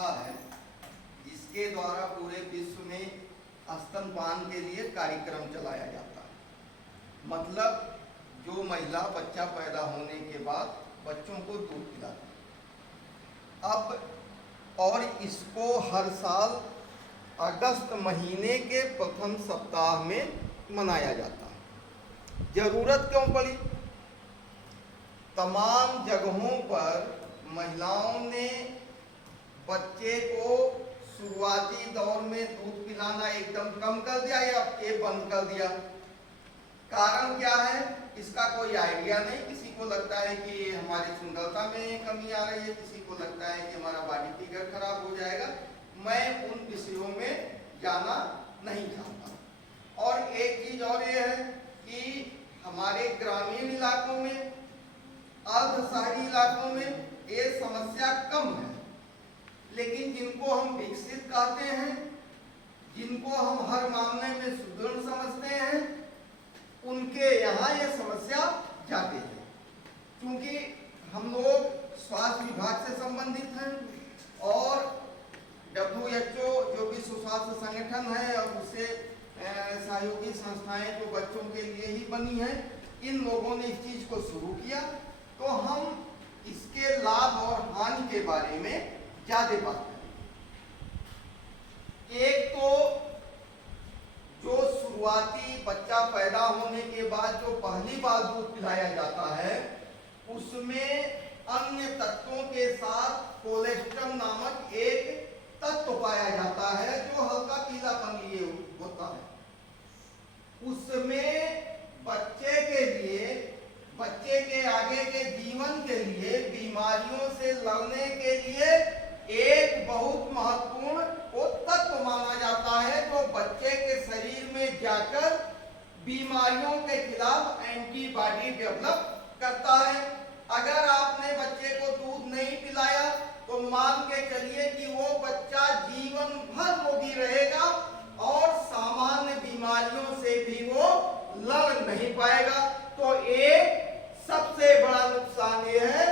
संस्था है जिसके द्वारा पूरे विश्व में स्तनपान के लिए कार्यक्रम चलाया जाता है। मतलब जो महिला बच्चा पैदा होने के बाद बच्चों को दूध पिलाती है। अब और इसको हर साल अगस्त महीने के प्रथम सप्ताह में मनाया जाता है। जरूरत क्यों पड़ी? तमाम जगहों पर महिलाओं ने बच्चे को शुरुआती दौर में दूध पिलाना एकदम कम कर दिया या ये बंद कर दिया। कारण क्या है इसका कोई आइडिया नहीं। किसी को लगता है कि हमारी सुंदरता में कमी आ रही है, किसी को लगता है कि हमारा बॉडी फिगर खराब हो जाएगा। मैं उन विषयों में जाना नहीं चाहता। और एक चीज और ये है कि हमारे ग्रामीण इलाकों में, अर्ध शहरी इलाकों में ये समस्या कम है, लेकिन जिनको हम विकसित कहते हैं, जिनको हम हर मामले में सुदृढ़ समझते हैं, उनके यहाँ ये समस्या ज्यादा है। क्योंकि हम लोग स्वास्थ्य विभाग से संबंधित हैं और WHO जो विश्व स्वास्थ्य संगठन है और उससे सहयोगी संस्थाएं जो बच्चों के लिए ही बनी हैं, इन लोगों ने इस चीज को शुरू किया। तो हम इसके लाभ और हानि के बारे में ज्यादा बात करें। एक तो जो शुरुआती बच्चा पैदा होने के बाद जो पहली बार दूध पिलाया जाता है, उसमें अन्य तत्वों के साथ कोलेस्ट्रम नामक एक तत्व पाया जाता है जो हल्का पीलापन लिए होता है। उसमें बच्चे के लिए, बच्चे के आगे के जीवन के लिए, बीमारियों से लड़ने के लिए एक बहुत महत्वपूर्ण वो तत्व माना जाता है जो बच्चे के शरीर में जाकर बीमारियों के खिलाफ एंटीबॉडी डेवलप करता है। अगर आपने बच्चे को दूध नहीं पिलाया तो मान के चलिए कि वो बच्चा जीवन भर रोगी रहेगा और सामान्य बीमारियों से भी वो लड़ नहीं पाएगा। तो एक सबसे बड़ा नुकसान ये है,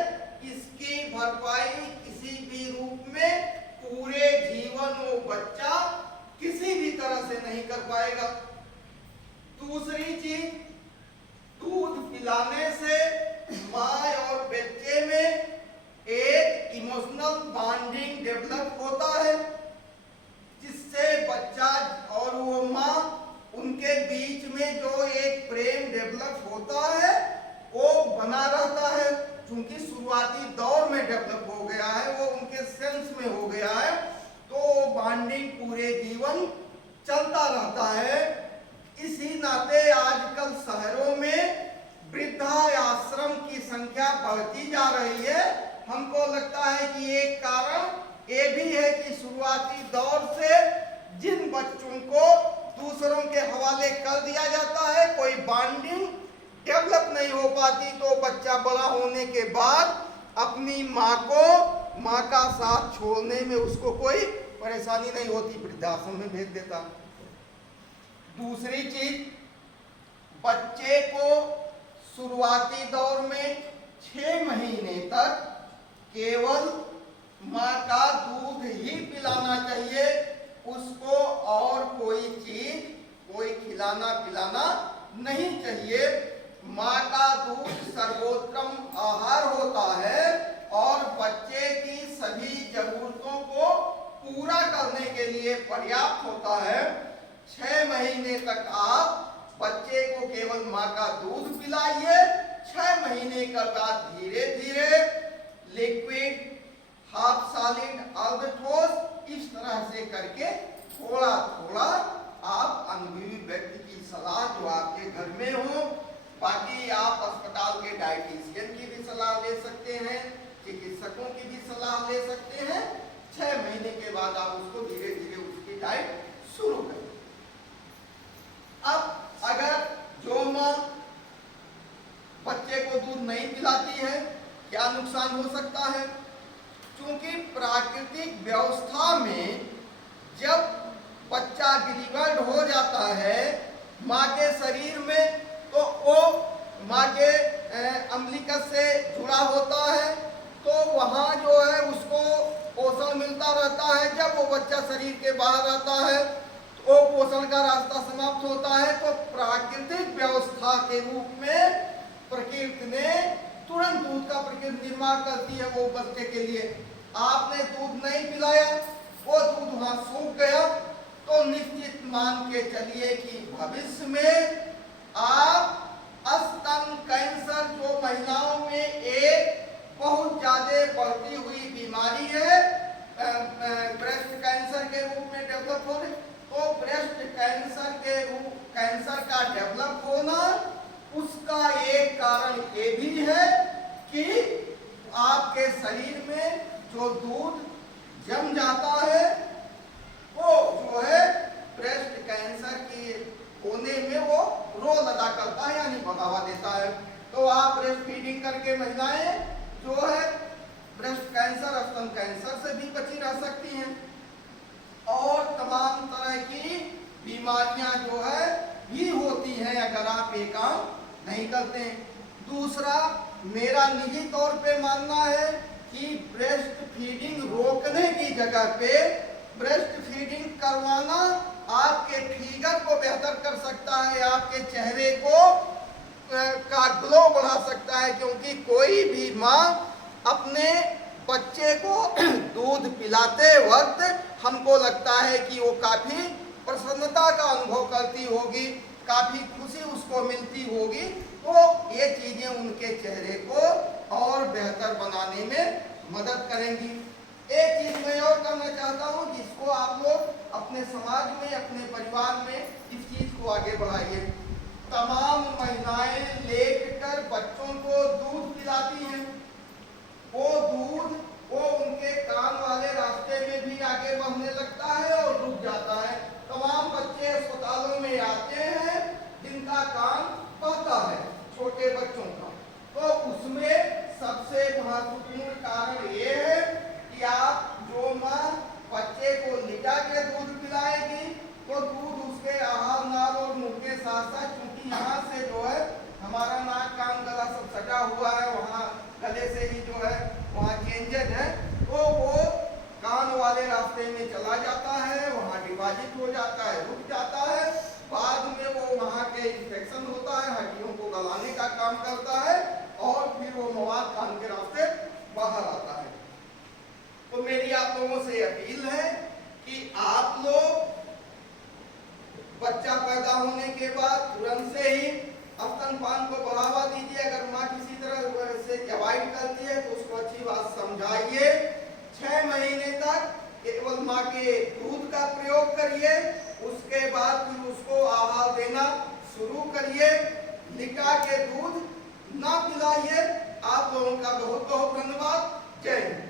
इसकी भरपाई किसी भी रूप में पूरे जीवन वो बच्चा किसी भी तरह से नहीं कर पाएगा। दूसरी चीज, दूध पिलाने से माँ और बच्चे में एक इमोशनल बॉन्डिंग डेवलप होता है, जिससे बच्चा और वो माँ, उनके बीच में जो एक प्रेम डेवलप होता है वो बना रहता है। क्योंकि शुरुआती दौर में डेवलप हो गया है, वो उनके सेंस में हो गया है, तो बॉन्डिंग पूरे जीवन चलता रहता है। इसी नाते आजकल शहरों में वृद्धाश्रम की संख्या बढ़ती जा रही है। हमको लगता है कि एक कारण ये भी है कि शुरुआती दौर से जिन बच्चों को दूसरों के हवाले कर दिया जाता है, कोई बॉन्डिंग डेवलप नहीं हो पाती, तो बच्चा बड़ा होने के बाद अपनी माँ का साथ छोड़ने में उसको कोई परेशानी नहीं होती, वृद्धाश्रम में भेज देता। दूसरी चीज, बच्चे को शुरुआती दौर में 6 महीने तक केवल माँ का दूध ही पिलाना चाहिए। उसको और कोई चीज, कोई खिलाना पिलाना नहीं चाहिए। माँ का दूध सर्वोत्तम आहार होता है और बच्चे की सभी जरूरतों को पूरा करने के लिए पर्याप्त होता है। 6 महीने तक आप बच्चे को केवल माँ का दूध पिलाइए। 6 महीने के बाद धीरे धीरे लिक्विड, हाफ सॉलिड, अर्ध ठोस, इस तरह से करके थोड़ा थोड़ा आप अनुभवी व्यक्ति की सलाह जो आपके घर में हो, बाकी आप अस्पताल के डाइटिशियन की भी सलाह ले सकते हैं, चिकित्सकों की भी सलाह ले सकते हैं। 6 महीने के बाद आप उसको धीरे धीरे उसकी डाइट शुरू करें। अब अगर जो माँ बच्चे को दूध नहीं पिलाती है, क्या नुकसान हो सकता है? क्योंकि प्राकृतिक व्यवस्था में जब बच्चा डिलीवर्ड हो जाता है माँ के शरीर में, तो वो माँ के अम्लिका से जुड़ा होता है, तो वहाँ जो है उसको पोषण मिलता चलता रहता है। जब वो बच्चा शरीर के बाहर आता है तो पोषण का रास्ता समाप्त होता है, तो प्राकृतिक व्यवस्था के रूप में प्रकृति ने तुरंत दूध का प्रकृति निर्माण करती है वो बच्चे के लिए। आपने दूध नहीं पिलाया, वो दूध वहां सूख गया, तो निश्चित मान के चलिए कि भविष्य में आप स्तन कैंसर, जो महिलाओं में एक बहुत ज्यादा बढ़ती हुई बीमारी है, ब्रेस्ट कैंसर के रूप में डेवलप हो रही, तो ब्रेस्ट कैंसर का डेवलप होना, उसका एक कारण ये भी है कि आपके शरीर में जो दूध जम जाता है वो जो है ब्रेस्ट कैंसर के होने में वो रोल अदा करता है, यानी बढ़ावा देता है। तो आप ब्रेस्ट फीडिंग करके महिलाएं जो है ब्रेस्ट कैंसर, स्तन कैंसर से भी बची रह सकती हैं, और तमाम तरह की बीमारियां जो है भी होती हैं अगर आप ये काम नहीं करते हैं। दूसरा, मेरा निजी तौर पे मानना है कि ब्रेस्ट फीडिंग रोकने की जगह पे ब्रेस्ट फीडिंग करवाना आपके फिगर को बेहतर कर सकता है, आपके चेहरे को का ग्लो बढ़ा सकता है, क्योंकि कोई भी माँ अपने बच्चे को दूध पिलाते वक्त हमको लगता है कि वो काफी प्रसन्नता का अनुभव करती होगी, काफी खुशी उसको मिलती होगी, तो ये चीजें उनके चेहरे को और बेहतर बनाने में मदद करेंगी। एक चीज मैं और करना चाहता हूँ, जिसको आप लोग अपने समाज में, अपने परिवार में इस चीज को आगे बढ़ाइए। तमाम महिलाएं लेटकर बच्चों को दूध पिलाती हैं, वो दूध वो उनके कान वाले रास्ते में भी आगे बढ़ने लगता है और रुक जाता है। तमाम बच्चे अस्पतालों में आते हैं जिनका कान बहता है, छोटे बच्चों का, तो उसमें सबसे महत्वपूर्ण कारण ये है कि आप जो माँ बच्चे को लिटा के दूध पिलाएगी, तो दूध उसके आहार नाल और मुंह के साथ साथ, क्योंकि यहाँ से जो है हमारा नाक कान गला सब सटा हुआ है, वहाँ गले से ही जो है वहाँ चेंजेस है, तो वो कान वाले रास्ते में चला जाता है, वहाँ डिपॉजिट हो जाता है, रुक जाता है, बाद में वो वहाँ के इंफेक्शन होता है, हड्डियों को गलाने का काम करता है, और फिर वो मवाद कान के रास्ते बाहर आता है। तो मेरी आप लोगों से अपील है कि आप लोग बच्चा पैदा होने के बाद तुरंत से ही स्तनपान को बढ़ावा दीजिए। अगर माँ किसी तरह से अवॉइड करती है तो उसको अच्छी बात समझाइए। 6 महीने तक केवल माँ के दूध का प्रयोग करिए, उसके बाद फिर उसको आहार देना शुरू करिए, लिटा के दूध ना पिलाइए। आप लोगों का बहुत बहुत धन्यवाद। जय हिंद।